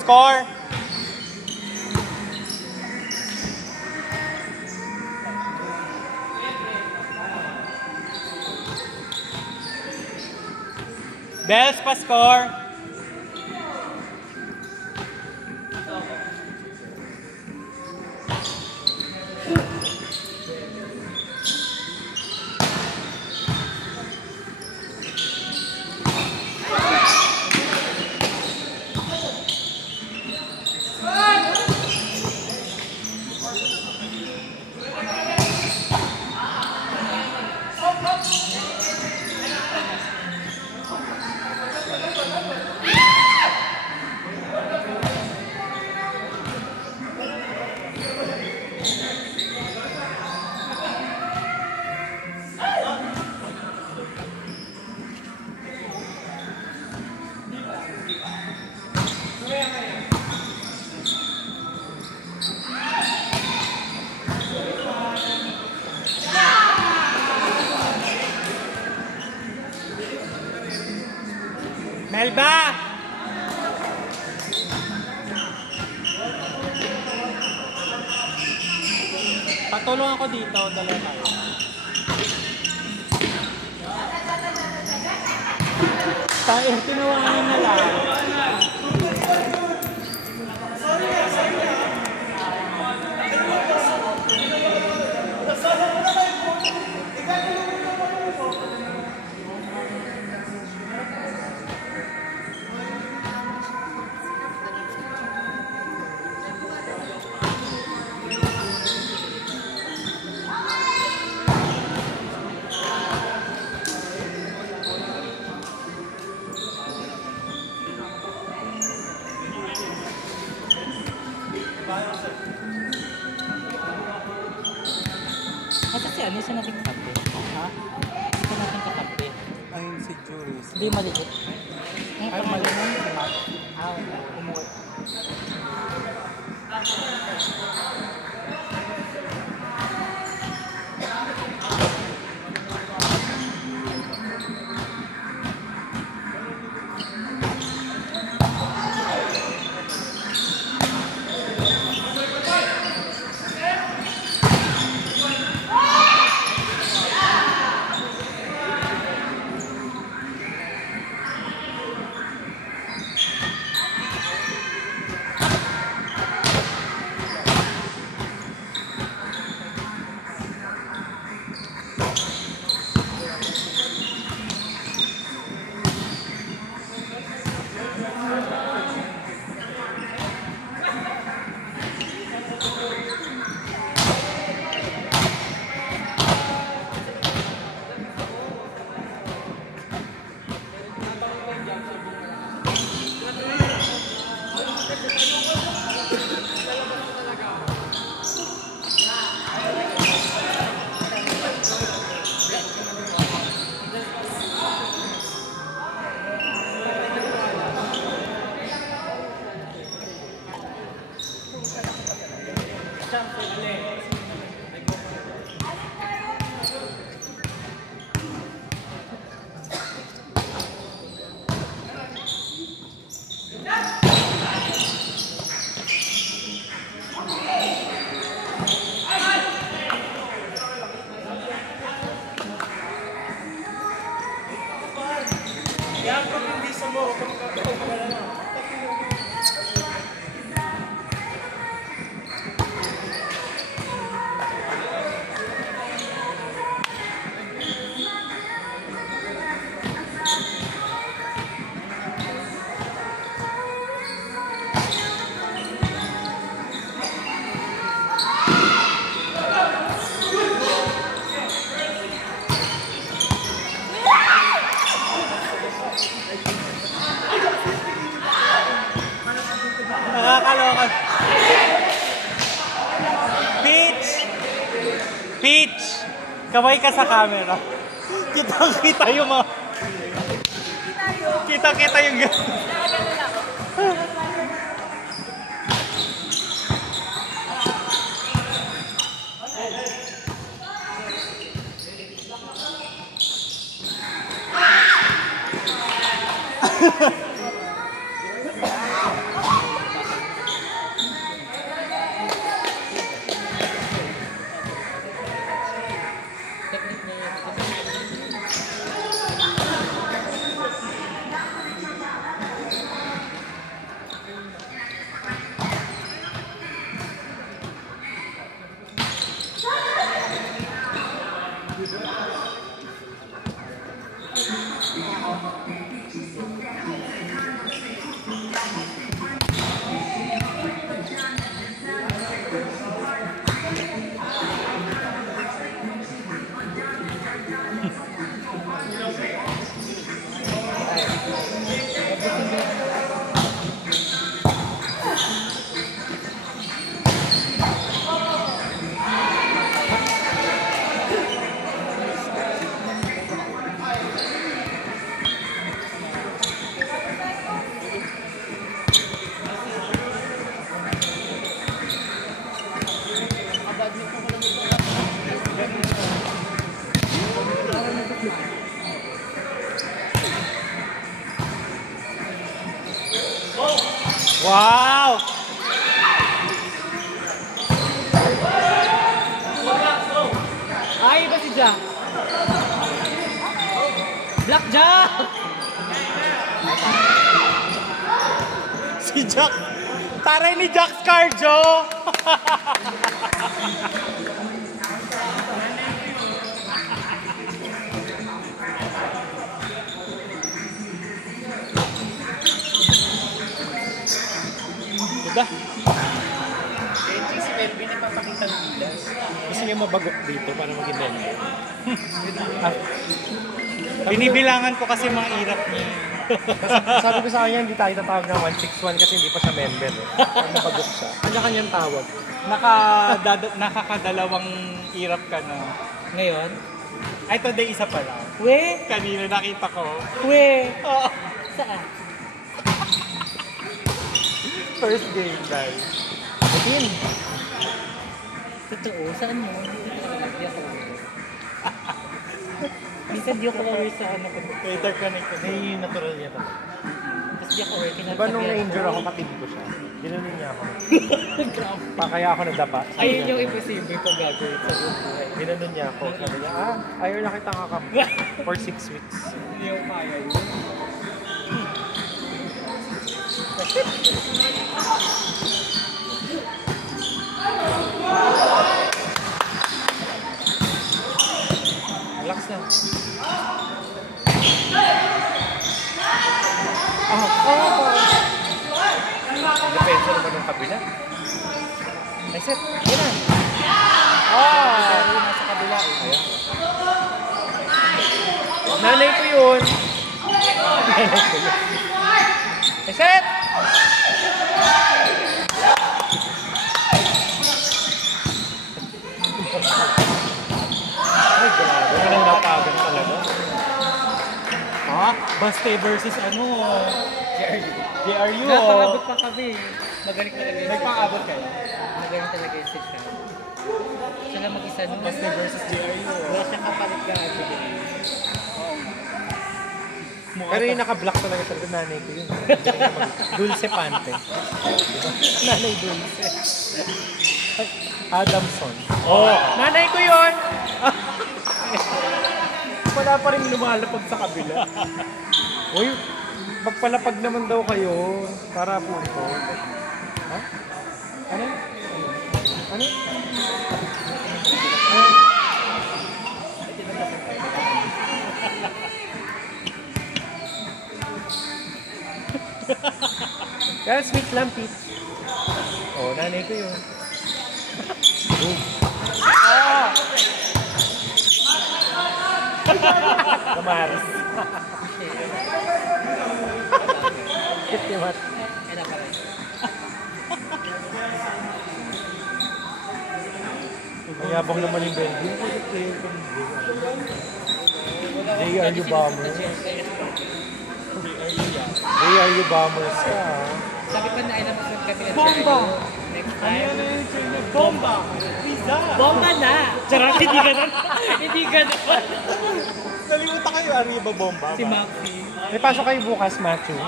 Score. Bells pa score. Melba! Patulong ako dito, dalawa tayo. Tayo, tinuwanan na lang. Asa si ano sa nating katabi? Ha? Sa nating katabi? Ayun si Juris. Hindi maliit. Ay, maliit. Ah, umuwi. Yan pag hindi sa mo, kung magkakawala na. Nakakaloka. Peach! Peach! Kaway ka sa camera. Kita-kita yung mga... Kita-kita yung gano'n. Wow! Ay, iba si Jack. Black Jack! Si Jack! Taray ni Jack Scarjo! Diba? Si Melvin ay papakita ng gilas. Gusto niya mabagok dito para maging member. Binibilangan ko kasi mga irap niya. Sabi ko sa kanya, hindi tayo tatawag ng 161 kasi hindi pa siya member. Mabagok siya. Ano kanyang tawag? Nakakadalawang irap ka na. Ngayon? Ay, today isa pa lang. We? Kanina nakita ko. We? Oo. Saan? First game, guys. Ayun. Totoo, saan mo? Hindi ako aware. Minsan di ako aware sa ano ko. Later connect ko. May natural niya pa. Tapos di ako aware. Diba nung na-injure ako, katindi ko siya. Ginunin niya ako. Kaya ako nadapa. Ayun yung imposible ko gagawin sa buhay. Ginunin niya ako. Sabi niya, ayaw na kitang kakap for 6 weeks. Hindi ako kaya yun. Relax na. Depensa naman ng kabila. Ay, set. Yan na. Nasa kabila. Ayan. Nanay ko yun. Nanay ko yun. Ay, set! Ay, grabe. Walang napagan talaga. Ha? Baste versus ano? JRU. Napakabot pa kami. Magaling talaga yun. Nagpang-abot kayo? Magaling talaga yun si Sean. Siya lang mag-isa nun. Baste versus JRU. Wala siyang kapalit ka at Pero yung naka-block talaga nanay ko yun. Dulce Pante. Nanay Dulce. Adamson. Oh! Nanay ko yun! Wala pa rin lumalapag sa kabila. Uy, magpalapag naman daw kayo para punto. Ha? Ano? Ano? Kaya sweet lang, Pete. Oh, nanay ko yun. Boom. Ah! Kamaris. Kitimat. Mayabang naman yung Belgium. JRU Bombers. JRU Bombers ka, ha? Sabi pa na ilang kami na Bomba! next Ano time. yan yung trainer? Bomba! Pizza! Bomba na! Charot, hindi ganun. Hindi ganun. Nalimutan kayo, Arriba Bomba. Si Maxi. May pasok kayo bukas, Matthew.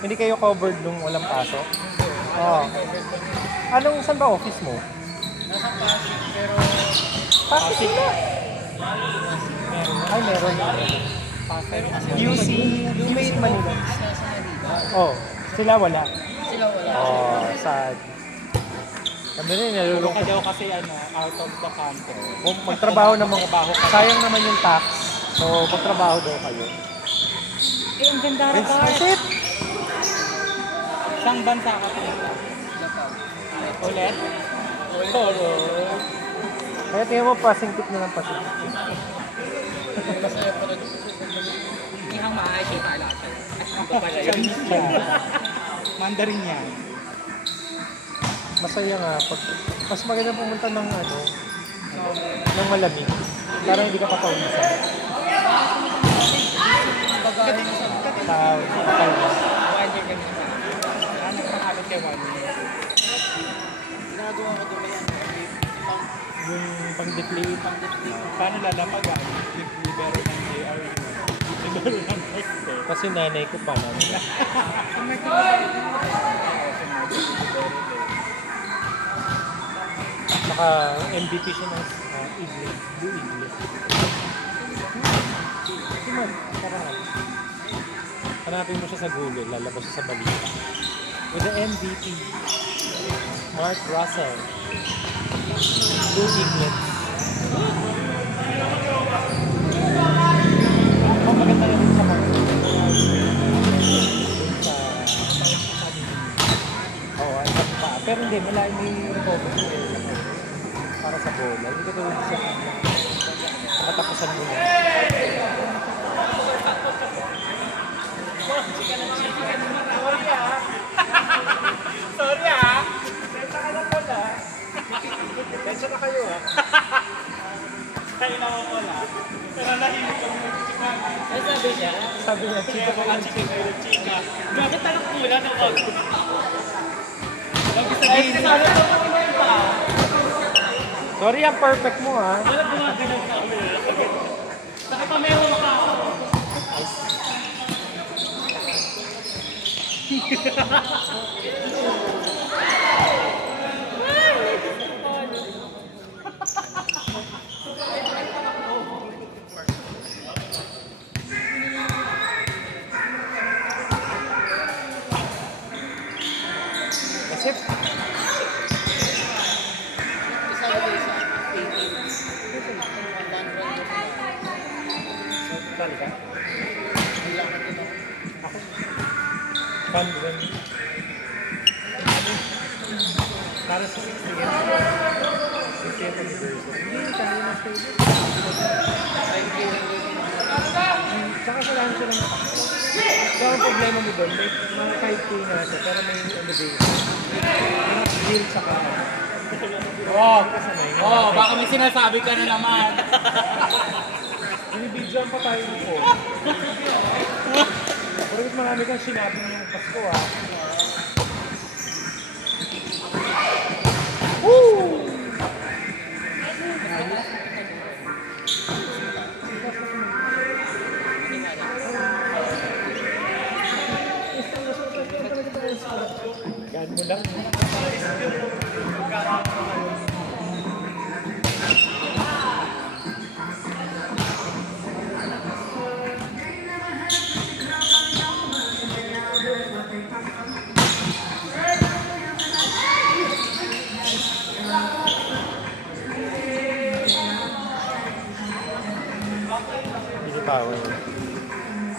Hindi kayo covered nung walang pasok? Oo. Saan ba office mo? Nasa Pasig, pero... Pasig na. Ay, meron. UC, UMate Manila. Sa Manila. Oh, sila wala. Sila wala. Oh, sad. Kami rin, Puro nalulungkot. ka daw kasi out of the country. Kung magtrabaho naman, sayang naman yung tax. So, magtrabaho daw kayo. Eh, ang ganda na ba? That's it! Saan bansa ka pinaka? Ulit? Toro. Kaya tingnan mo, pasingkit na ng pasingkit. Hindi kang maayos yung paalasa. Ang pala yun. Chinese yan. Mandarin yan. Masaya nga. Mas maganda pumunta ng ng malamig. Parang hindi ka papawisan. Tao. One year kami na. Ano nagpakalit kay 1 year? Ginagawa ko doon yan. Yung pang-declare. Paano lalapagan? Libero ng JRU. Libero ng Este. Kasi nanay ko pa lang. Saka MVP siya ng English. Do English. Simon, parang hanapin mo siya sa Google, lalabas siya sa balita. With the MVP, Mark Russell. Do English. Oh, maganda na rin sa mga. Oo, ay pa. Pero hindi, malayo may recovery para sa bola. Hindi ka tulad sa katapusan mo na. Sorry ah! Benta ka lang pala. Benta na kayo ah. Kayo na ako pala. Pero nahimik kami ng chika. Ay, sabi niya. Sabi niya, chika ko lang. Chika. Bakit talang mula ng wag? Ay, sinalo ko kami na yung paa. Sorry, ang perfect mo ha. Wala gumagano'n sa ulo. Nakapameho ka ako. Kasi, sali ka? Ako? Fun run. Para sa 60 years. 60th anniversary. Hindi, tayo na stay. Tsaka kailangan siya ng takbo. So, ang problema mo doon, may mga 5K na siya, pero may elevation. May deal sa kanan. Baka may sinasabi ka na naman. Binibidyoan pa tayo dito. Pero marami kang sinabi ng Pasko ha. Woo! Gan mo lang.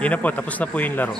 Yun na po, tapos na po yung laro.